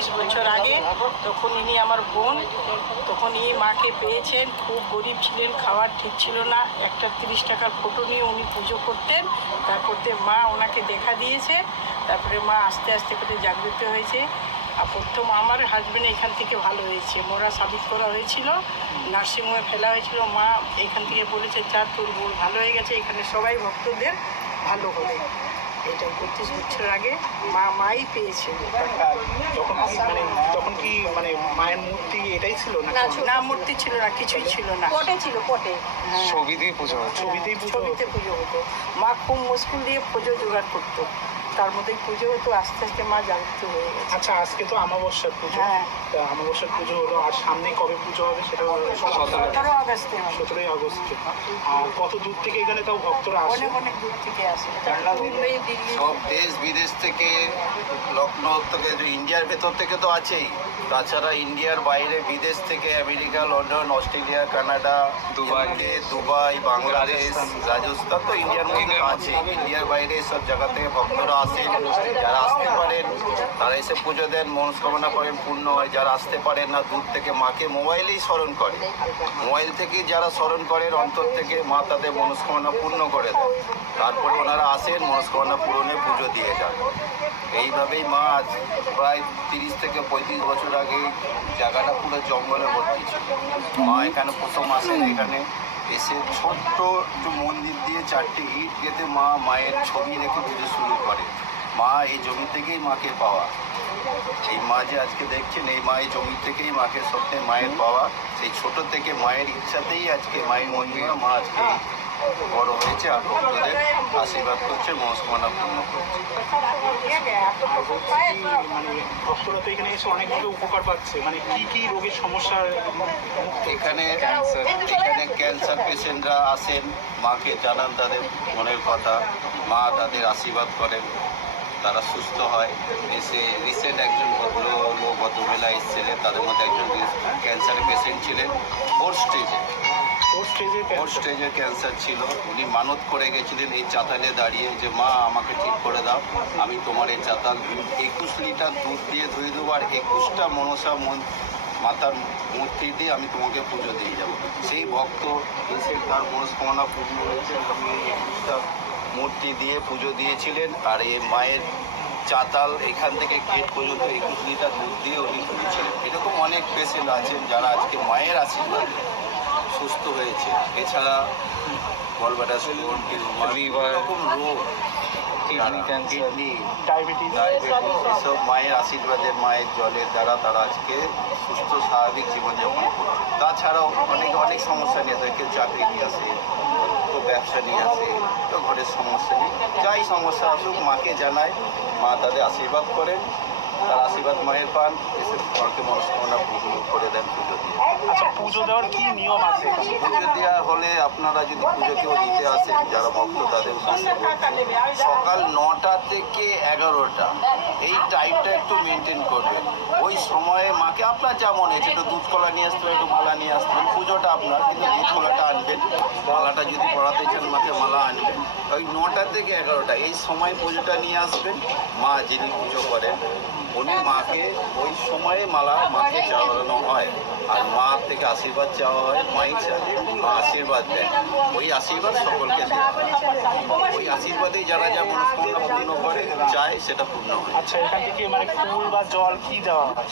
তিরিশ বছর আগে তখন ইনি আমার বোন, তখন এই মাকে পেয়েছেন, খুব গরিব ছিলেন, খাওয়ার ঠিক ছিল না, একটা তিরিশ টাকার ফটো নিয়ে উনি পুজো করতেন তারপরতে মা ওনাকে দেখা দিয়েছে, তারপরে মা আস্তে আস্তে করে জাগ্রত হয়েছে। আর প্রথম আমার হাজবেন্ড এখান থেকে ভালো হয়েছে, মোরা সাবিত করা হয়েছিল, নার্সিংহোমে ফেলা হয়েছিল, মা এখান থেকে বলেছে যা তোর বোন ভালো হয়ে গেছে, এখানে সবাই ভক্তদের ভালো হবে। এটা পঁচিশ বছর আগে মা মাই পেয়েছে তখন কি মানে তখন কি মানে মায়ের মূর্তি এটাই ছিল না না মূর্তি ছিল না কিছুই ছিল না। পটে ছিল পটে। হ্যাঁ, ছবি দিয়ে পুজো ছবিতেই পুজো ছবিতে পুজো হতো। মা খুব মুশকিল দিয়ে পুজো জোগাড় করতো। তার মধ্যে পুজো হতো আস্তে আস্তে মা জাগ্রত হয়ে গেছে। আচ্ছা আজকে তো আমাবস্যার পুজো। হ্যাঁ। তা আমাবস্যার পুজো হলো আর সামনে কবে পুজো হবে সেটা সতেরো আগস্টে। সতেরোই আগস্টে। আর কত দূর থেকে এখানে তাও ভক্তরা আসে? অনেক অনেক দূর থেকে আসে। সব দেশ বিদেশ থেকে লখনৌ থেকে ইন্ডিয়ার ভেতর থেকে তো আছেই। তাছাড়া ইন্ডিয়ার বাইরে বিদেশ থেকে America London Australia Canada Dubai. Dubai Bangladesh Rajasthan. তো ইন্ডিয়ার মধ্যে তো আছে ইন্ডিয়ার বাইরে সব জায়গা থেকে ভক্তরা যারা আসতে পারেন, তারা এসে পুজো দেন, মনস্কামনা করেন, পূর্ণ হয়। যারা আসতে পারেন না, দূর থেকে মাকে মোবাইলেই স্মরণ করে। মোবাইল থেকে যারা স্মরণ করেন, অন্তর থেকে মা তাদের মনস্কামনা পূর্ণ করে দেয় তারপরে ওনারা আসেন, মনস্কামনা পূরণে পুজো দিয়ে যান। এইভাবেই মা আজ প্রায় তিরিশ থেকে পঁয়ত্রিশ বছর আগে জায়গাটা পুরো জঙ্গলে ভর্তি ছিল। মা এখানে প্রথম আসেন এখানে। এসে ছোট্ট একটু মন্দির দিয়ে চারটে ইট গেতে মা মায়ের ছবি রেখে পুজো শুরু করে। মা এই জমি থেকেই মাকে পাওয়া। এই মা যে আজকে দেখছেন, এই মা এই জমি থেকেই মাকে সত্যি মায়ের পাওয়া। সেই ছোট থেকে মায়ের ইচ্ছাতেই আজকে মায়ের মন্দির মা আজকে বড় আর ভক্তদের আশীর্বাদ করছে মনস্কামনা পূর্ণ করছে। ভক্তরা তো এখানে এসে অনেকভাবে উপকার পাচ্ছে। মানে কি কি রোগের সমস্যার এখানে এখানে ক্যান্সার পেশেন্টরা আসেন মাকে জানান তাদের মনের কথা মা তাদের আশীর্বাদ করেন তারা সুস্থ হয়। এসে রিসেন্ট একজন ভদ্র লোক ভদ্রমহিলা এসেছিলেন তাদের মধ্যে একজন ক্যান্সারের পেশেন্ট ছিলেন ফোর স্টেজে ফোর স্টেজে ক্যান্সার ছিল। উনি মানত করে গেছিলেন এই চাতালে দাঁড়িয়ে যে, মা, আমাকে ঠিক করে দাও। আমি তোমার এই চাতাল একুশ লিটার দুধ দিয়ে ধুয়ে দেবো আর একুশটা মনসা মন মাতার মূর্তি দিয়ে আমি তোমাকে পুজো দিয়ে যাব সেই ভক্ত তার মনস্কামনা পূর্ণ হয়েছে। আমি একুশটা মূর্তি দিয়ে পুজো দিয়েছিলেন আর এই মায়ের চাতাল এখান থেকে গেট পর্যন্ত একুশ লিটার দুধ দিয়ে উনি ধুয়েছিলেন এরকম অনেক পেশেন্ট আছেন যারা আজকে মায়ের আশীর্বাদে। সুস্থ হয়েছে। এছাড়া গলবাটা স্টোন এরকম রোগ কিডনি ডায়াবেটিস এসব। মায়ের আশীর্বাদে মায়ের জলের দ্বারা তারা আজকে সুস্থ স্বাভাবিক জীবনযাপন করছে। তাছাড়াও অনেক অনেক সমস্যা নিয়ে আসে কেউ চাকরি নিয়ে আসে কেউ ব্যবসা নিয়ে আসে কেউ ঘরের সমস্যা নিয়ে যাই সমস্যা আসুক মাকে জানায় মা তাদের আশীর্বাদ করেন। তার আশীর্বাদ মায়ের পান এসে মাকে মনস্কামনা পূর্ণ করে দেন পুজো দিয়ে। আচ্ছা পুজো দেওয়ার কি নিয়ম আছে পুজো দেওয়া হলে আপনারা যদি পুজো কেউ দিতে আসেন যারা ভক্ত তাদের সকাল নটা থেকে এগারোটা। এই টাইমটা একটু মেনটেন করবেন। ওই সময়ে মাকে আপনার যেমন আছে একটু দুধ কলা নিয়ে আসতে হবে, একটু মালা নিয়ে আসবেন পুজোটা আপনার কিন্তু দুধ কলাটা আনবেন। মালাটা যদি পড়াতে চান মাকে মালা ওই নটা থেকে এগারোটা, এই সময় পুজোটা নিয়ে আসবেন। মা যিনি পুজো করেন, উনি মাকে ওই সময়ে মালা, মাকে চাওয়ানো হয়। আর মা থেকে আশীর্বাদ চাওয়া হয়, মাই মা আশীর্বাদ দেন। ওই আশীর্বাদ সকলকে দেয় ওই আশীর্বাদেই যারা যা মনস্কামনা পূর্ণ করে, চায়, সেটা পূর্ণ হয়। আচ্ছা এখান থেকে মানে ফুল বা জল কি দেওয়া হয়?